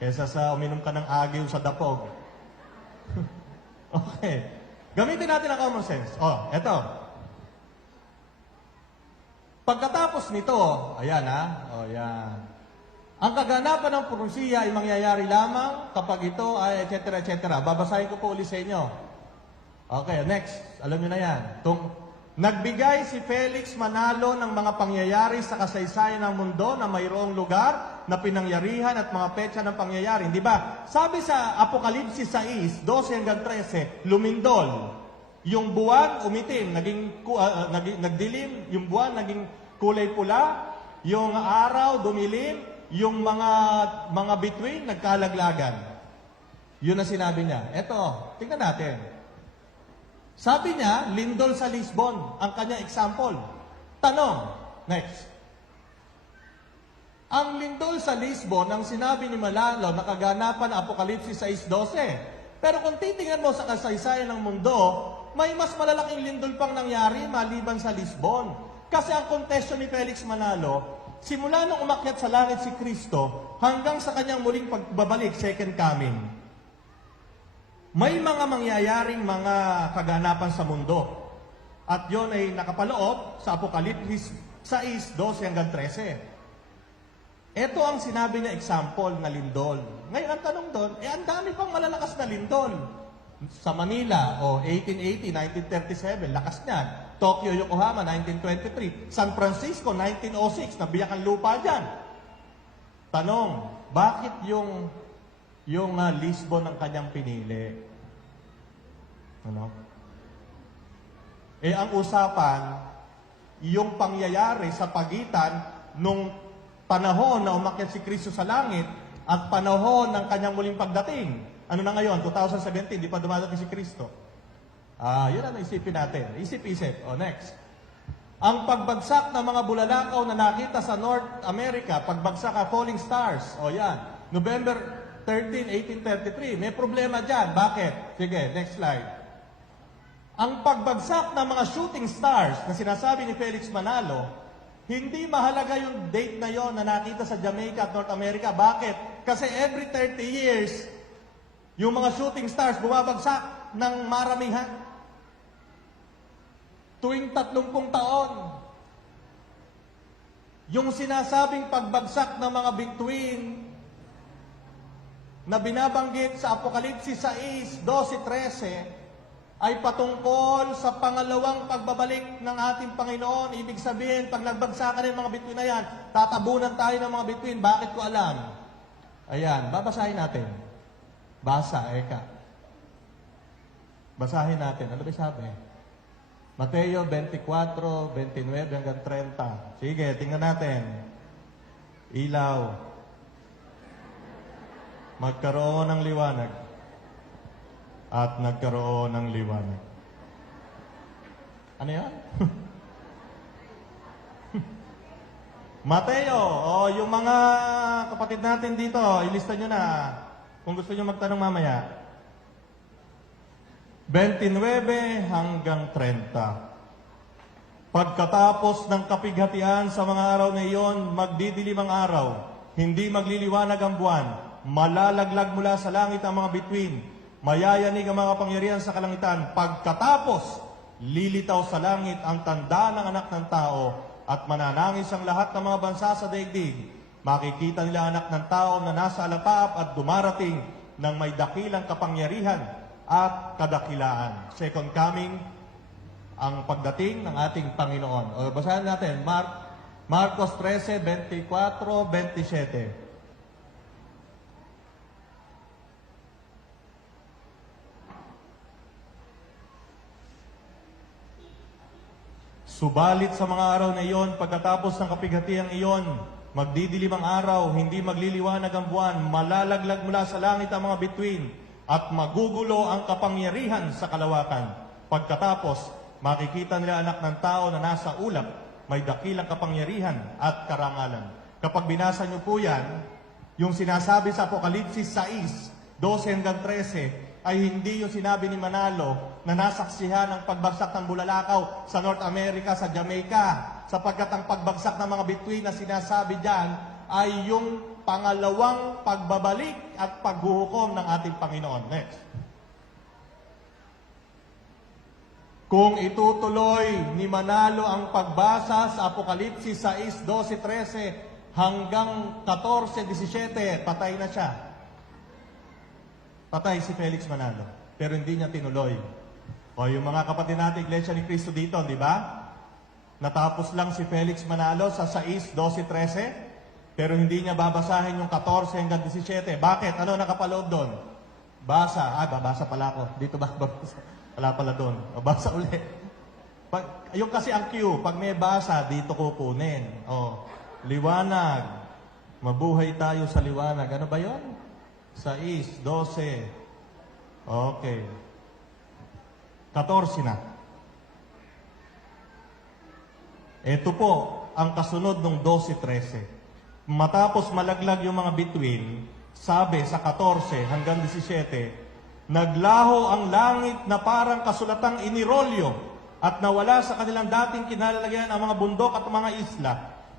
kesa sa uminom ka ng agiw sa dapog. Okay. Gamitin natin ang common sense. Oh, eto. Pagkatapos nito, ayan ha, oh yan. Ang kaganapan ng propesiya ay mangyayari lamang kapag ito ay etc. etc. Babasahin ko po ulit sa inyo. Okay, next. Alam niyo na yan. Nagbigay si Felix Manalo ng mga pangyayari sa kasaysayan ng mundo na mayroong lugar na pinangyarihan at mga petsa ng pangyayari. Di ba? Sabi sa Apokalipsis 6, 12 hanggang 13, lumindol. Yung buwan umitim, nagdilim, yung buwan naging kulay pula, yung araw dumilim, yung mga bituin nagkalaglagan. Yun ang sinabi niya. Eto, tingnan natin. Sabi niya, lindol sa Lisbon, ang kanya example. Tanong, next. Ang lindol sa Lisbon, ang sinabi ni Manalo, nakaganapan ng Apokalipsis 6:12. Pero kung titingnan mo sa kasaysayan ng mundo, may mas malalaking lindol pang nangyari maliban sa Lisbon. Kasi ang kontesyon ni Felix Manalo, simula nung umakyat sa langit si Kristo, hanggang sa kanyang muling pagbabalik, second coming, may mga mangyayaring mga kaganapan sa mundo. At yon ay nakapaloob sa Apokalipsis 6, 12 hanggang 13. Ito ang sinabi na example na lindol. Ngayon, ang tanong doon, ang dami pang malalakas na lindol. Sa Manila, 1880, 1937, lakas niyan. Tokyo, Yokohama, 1923. San Francisco, 1906, nabiyak ang lupa dyan. Tanong, bakit yung Lisbon ang kanyang pinili? Ano? Ang usapan, yung pangyayari sa pagitan nung panahon na umakyat si Kristo sa langit at panahon ng kanyang muling pagdating. Ano na ngayon? 2017, di pa dumadating si Kristo. Yun ang isipin natin. Isip-isip. Next. Ang pagbagsak ng mga bulalakaw na nakita sa North America, pagbagsak ng falling stars. Yan. November 13, 1833. May problema dyan. Bakit? Sige, next slide. Ang pagbagsak ng mga shooting stars na sinasabi ni Felix Manalo, hindi mahalaga yung date na yon na nakita sa Jamaica at North America. Bakit? Kasi every 30 years, yung mga shooting stars bumabagsak ng maramihan. Tuwing 30 taon. Yung sinasabing pagbagsak ng mga bituin na binabanggit sa Apokalipsis 6, 12, 13, ay patungkol sa pangalawang pagbabalik ng ating Panginoon. Ibig sabihin, pag nagbagsakan ng mga bituin na yan, tatabunan tayo ng mga bituin. Bakit ko alam? Ayan, babasahin natin. Basa, eka. Basahin natin. Ano ba sabi? Mateo 24, 29 hanggang 30. Sige, tingnan natin. Ilaw. Magkaroon ng liwanag. At nagkaroon ng liwanag. Ano yan? Mateo, yung mga kapatid natin dito, ilista nyo na kung gusto nyo magtanong mamaya. 29 hanggang 30. Pagkatapos ng kapighatian sa mga araw na iyon, magdidilim ang araw, hindi magliliwanag ang buwan, malalaglag mula sa langit ang mga bituin, mayayanig ang mga pangyarihan sa kalangitan. Pagkatapos, lilitaw sa langit ang tanda ng anak ng tao at mananangis ang lahat ng mga bansa sa daigdig. Makikita nila anak ng tao na nasa alapap at dumarating ng may dakilang kapangyarihan at kadakilaan. Second coming, ang pagdating ng ating Panginoon. Basahin natin, Marcos 13, 24, 27. Subalit sa mga araw na iyon, pagkatapos ng kapighatiang iyon, magdidilim ang araw, hindi magliliwanag ang buwan, malalaglag mula sa langit ang mga bituin, at magugulo ang kapangyarihan sa kalawakan. Pagkatapos, makikita nila anak ng tao na nasa ulap, may dakilang kapangyarihan at karangalan. Kapag binasa niyo po yan, yung sinasabi sa Apokalipsis 6, 12 hanggang 13, ay hindi yung sinabi ni Manalo na nasaksihan ang pagbagsak ng bulalakaw sa North America, sa Jamaica, sapagkat ang pagbagsak ng mga bituin na sinasabi dyan ay yung pangalawang pagbabalik at paghuhukom ng ating Panginoon. Next. Kung itutuloy ni Manalo ang pagbasa sa Apokalipsis 6, 12, 13 hanggang 14, 17, patay na siya. Patay si Felix Manalo, pero hindi niya tinuloy. O yung mga kapatid natin, Iglesia ni Cristo dito, di ba? Natapos lang si Felix Manalo sa 6, 12, 13, pero hindi niya babasahin yung 14 hanggang 17. Bakit? Ano nakapaloob doon? Basa. Babasa pala ako. Dito ba? Babasa. Wala pala doon. Basa ulit. Yung kasi ang cue, pag may basa, dito kukunin. Liwanag. Mabuhay tayo sa liwanag. Ano ba yon? 6, 12. Okay. 14 na. Ito po ang kasunod ng 12-13. Matapos malaglag yung mga bituin, sabi sa 14 hanggang 17, naglaho ang langit na parang kasulatang inirolyo at nawala sa kanilang dating kinalalagyan ang mga bundok at mga isla.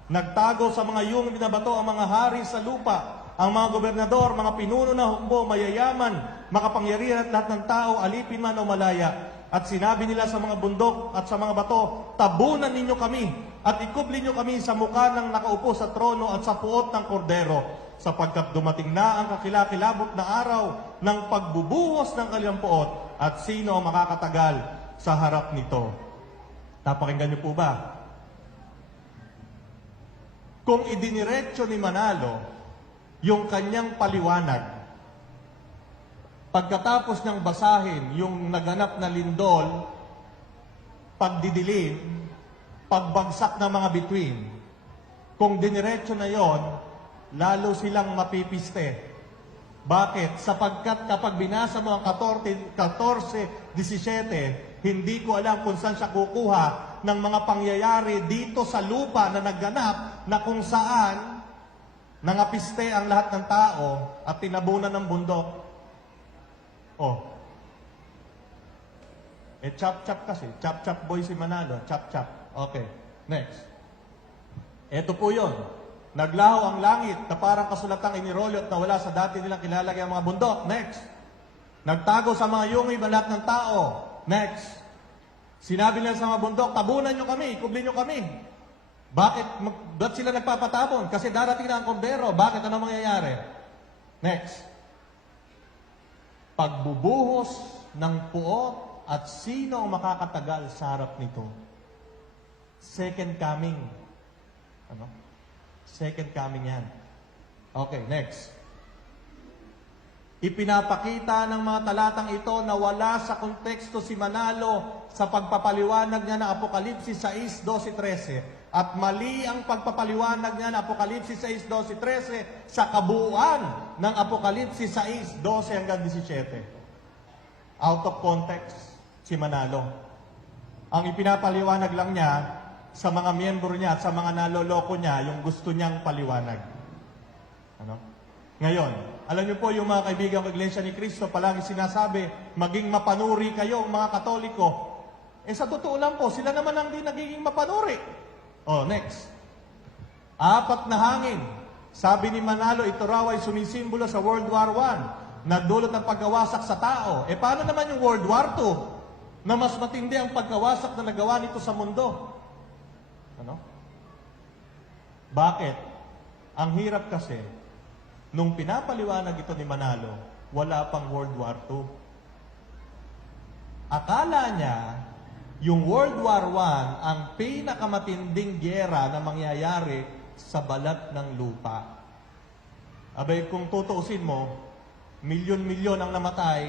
Nagtago sa mga yung binabato ang mga hari sa lupa, ang mga gobernador, mga pinuno na hukbo, mayayaman, makapangyarihan at lahat ng tao, alipin man o malaya. At sinabi nila sa mga bundok at sa mga bato, tabunan ninyo kami at ikubli nyo kami sa mukha ng nakaupo sa trono at sa puot ng kordero, sapagkat dumating na ang kakilakilabot na araw ng pagbubuhos ng kanilang puot at sino ang makakatagal sa harap nito. Napakinggan niyo po ba? Kung idiniretso ni Manalo yung kanyang paliwanag, pagkatapos niyang basahin yung naganap na lindol, pagdidilim, pagbagsak ng mga bituin, kung diniretso na yon, lalo silang mapipiste. Bakit? Sapagkat kapag binasa mo ang 14, 17, hindi ko alam kung saan siya kukuha ng mga pangyayari dito sa lupa na nagganap na kung saan nangapiste ang lahat ng tao at tinabunan ng bundok. Chap-chap kasi. Chap-chap boy si Manalo. Chap-chap. Okay. Next. Ito po yun. Naglaho ang langit na parang kasulatang inirolyo at nawala sa dati nilang kilalagay ang mga bundok. Next. Nagtago sa mga yungib ang lahat ng tao. Next. Sinabi nila sa mga bundok, tabunan nyo kami, kublin nyo kami. Ba't sila nagpapatabon? Kasi darating na ang kordero. Bakit? Ano mangyayari? Next. Pagbubuhos ng puot at sino ang makakatagal sa harap nito? Second coming. Ano? Second coming yan. Okay, next. Ipinapakita ng mga talatang ito na wala sa konteksto si Manalo sa pagpapaliwanag niya ng Apokalipsis 6, 12, 13. At mali ang pagpapaliwanag niya ng Apokalipsis 6, 12, 13 sa kabuuan ng Apokalipsis 6, 12 hanggang 17. Out of context si Manalo. Ang ipinapaliwanag lang niya sa mga miyembro niya at sa mga naloloko niya yung gusto niyang paliwanag. Ano? Ngayon, alam niyo po yung mga kaibigan ng Iglesia ni Cristo, palagi sinasabi, maging mapanuri kayo mga Katoliko. Sa totoo lang po, sila naman ang di nagiging mapanuri. Next. 4 na hangin. Sabi ni Manalo, ito raw ay sumisimbolo sa World War I na dulot ng pagkawasak sa tao. Paano naman yung World War II na mas matindi ang pagkawasak na nagawa nito sa mundo? Ano? Bakit? Ang hirap kasi, nung pinapaliwanag ito ni Manalo, wala pang World War II. Akala niya, yung World War I ang pinakamatinding gyera na mangyayari sa balat ng lupa. Abay, kung tutuusin mo, milyon-milyon ang namatay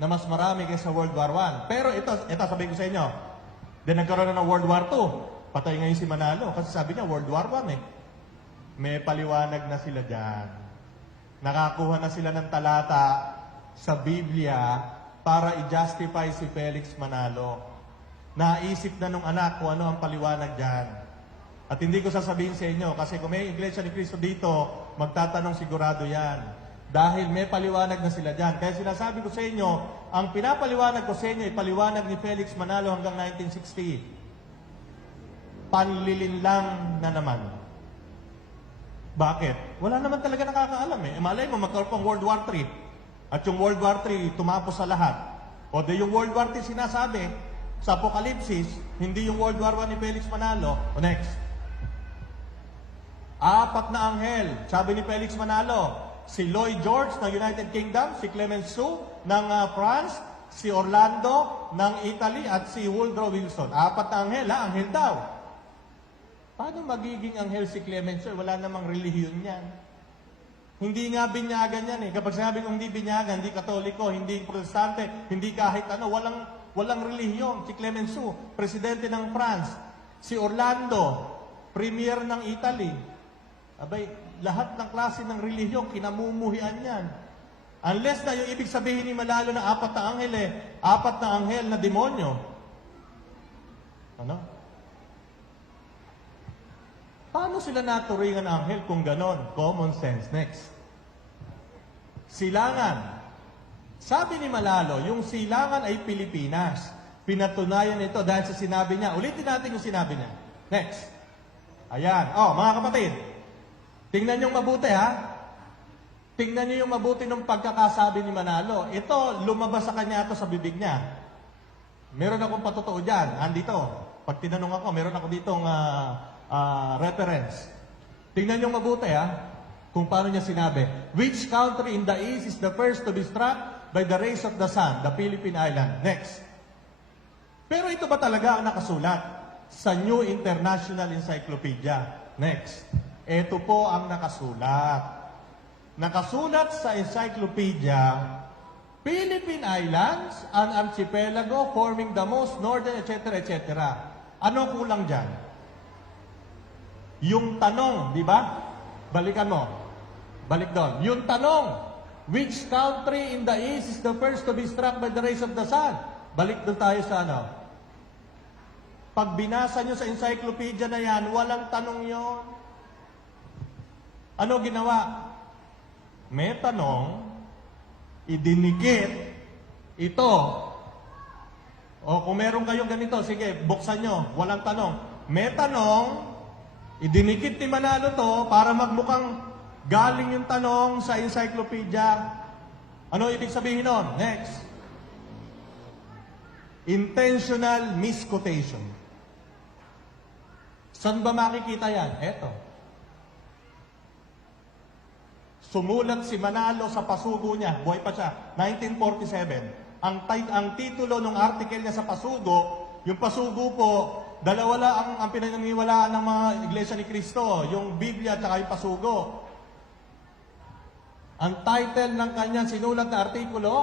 na mas marami kaysa World War I. Pero ito sabihin ko sa inyo, nagkaroon na ng World War II. Patay ngayon si Manalo kasi sabi niya World War I May paliwanag na sila dyan. Nakakuha na sila ng talata sa Biblia para i-justify si Felix Manalo. Naisip na nung anak kung ano ang paliwanag dyan. At hindi ko sasabihin sa inyo, kasi kung may Iglesia ni Cristo dito, magtatanong sigurado yan. Dahil may paliwanag na sila dyan. Kaya sinasabi ko sa inyo, ang pinapaliwanag ko sa inyo, ipaliwanag ni Felix Manalo hanggang 1960. Panlilinlang na naman. Bakit? Wala naman talaga nakakaalam eh. Malay mo, magkaroon pang World War III. At yung World War III, tumapos sa lahat. O di yung World War III sinasabi, sa Apokalipsis, hindi yung World War I ni Felix Manalo. O next. 4 na anghel. Sabi ni Felix Manalo, si Lloyd George ng United Kingdom, si Clemenceau ng France, si Orlando ng Italy, at si Woodrow Wilson. 4 na anghel, anghel daw. Paano magiging anghel si Clemenceau? Wala namang relihiyon yan. Hindi nga binyagan yan eh. Kapag sinabi kong hindi binyagan, hindi katoliko, hindi protestante, hindi kahit ano, walang relihiyon. Si Clemenceau, presidente ng France. Si Orlando, premier ng Italy. Abay, lahat ng klase ng relihiyon, kinamumuhian yan. Unless na yung ibig sabihin ni Manalo na 4 na anghel eh, 4 na anghel na demonyo. Ano? Paano sila naturingan ng anghel kung ganon? Common sense. Next. Silangan. Sabi ni Manalo, yung silangan ay Pilipinas. Pinatunayan ito dahil sa sinabi niya. Ulitin natin yung sinabi niya. Next. Ayan. Mga kapatid. Tingnan nyo mabuti ha. Tingnan nyo yung mabuti ng pagkakasabi ni Manalo. Ito, lumabas sa kanya ito sa bibig niya. Meron akong patotoo dyan. Andito. Pag tinanong ako, meron ako ditong reference. Tingnan nyo mabuti ha. Kung paano niya sinabi. Which country in the east is the first to be struck by the rays of the sun? The Philippine Island. Next. Pero ito ba talaga ang nakasulat sa New International Encyclopedia? Next. Ito po ang nakasulat. Nakasulat sa encyclopedia, Philippine Islands, an archipelago forming the most northern, etc., etc. Ano kulang dyan? Yung tanong, di ba? Balikan mo. Balik doon. Yung tanong, which country in the east is the first to be struck by the rays of the sun? Balik doon tayo sa ano. Pag binasa nyo sa encyclopedia na yan, walang tanong yon. Ano ginawa? May tanong, idinikit, ito. O kung meron kayong ganito, sige, buksan nyo, walang tanong. May tanong, idinikit ni Manalo to para magmukhang galing yung tanong sa encyclopedia. Ano ibig sabihin nun? Next. Intentional misquotation. Saan ba makikita yan? Eto. Sumulat si Manalo sa pasugo niya, buhay pa siya, 1947. Ang titulo ng article niya sa pasugo, yung pasugo po, dalawa lang ang pinaniniwalaan ng mga Iglesia ni Cristo, yung Biblia at yung pasugo. Ang title ng kanyang sinulat na artikulo,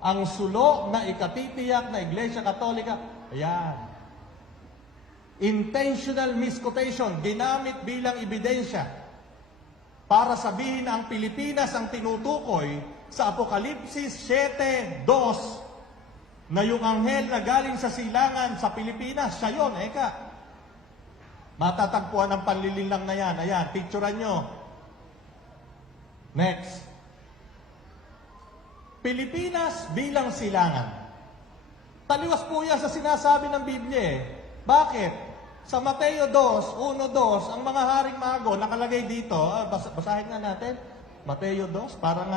ang sulo na ikatitiyak na Iglesia Katolika. Ayan. Intentional misquotation, ginamit bilang ebidensya para sabihin na ang Pilipinas ang tinutukoy sa Apokalipsis 7:2 na yung anghel na galing sa silangan sa Pilipinas, siya yun, eka. Matatagpuan ang panlilinlang na yan. Ayan, picturean nyo. Next. Pilipinas bilang silangan. Taliwas po yan sa sinasabi ng Biblia eh. Bakit? Sa Mateo 2:1-2, ang mga haring mago nakalagay dito. Basahin nga natin. Mateo 2, parang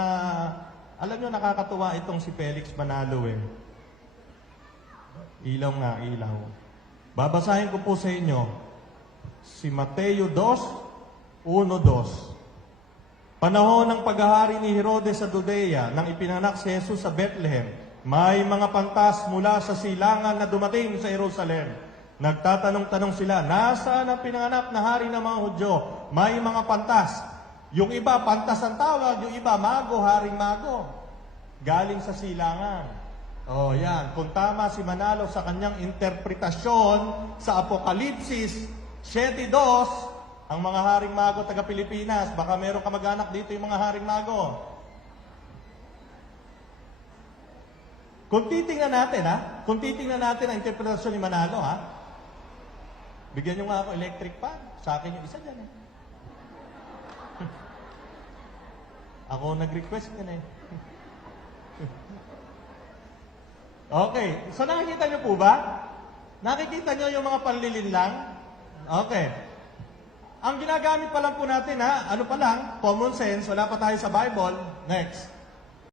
alam nyo, nakakatuwa itong si Felix Manalo eh. Ilaw nga, ilaw. Babasahin ko po sa inyo. Si Mateo 2:1-2. Panahon ng paghahari ni Herodes sa Judea, nang ipinanak si Jesus sa Bethlehem, may mga pantas mula sa silangan na dumating sa Jerusalem. Nagtatanong-tanong sila, nasaan ang pinanganak na hari ng mga Hudyo? May mga pantas. Yung iba, pantas ang tawag. Yung iba, mago, haring mago. Galing sa silangan. Yan. Kung tama si Manalo sa kanyang interpretasyon sa Apokalipsis 7:2, ang mga haring mago taga-Pilipinas, baka meron kamag-anak dito yung mga haring mago. Kung titingnan natin, Kung titingnan natin ang interpretasyon ni Manalo, bigyan nyo nga ako electric fan. Sa akin yung isa dyan, Ako nag-request yan, Okay. So nakikita nyo po ba? Nakikita nyo yung mga panlilin lang? Okay. Ang ginagamit pa lang po natin ha, ano pa lang, common sense, wala pa tayo sa Bible. Next.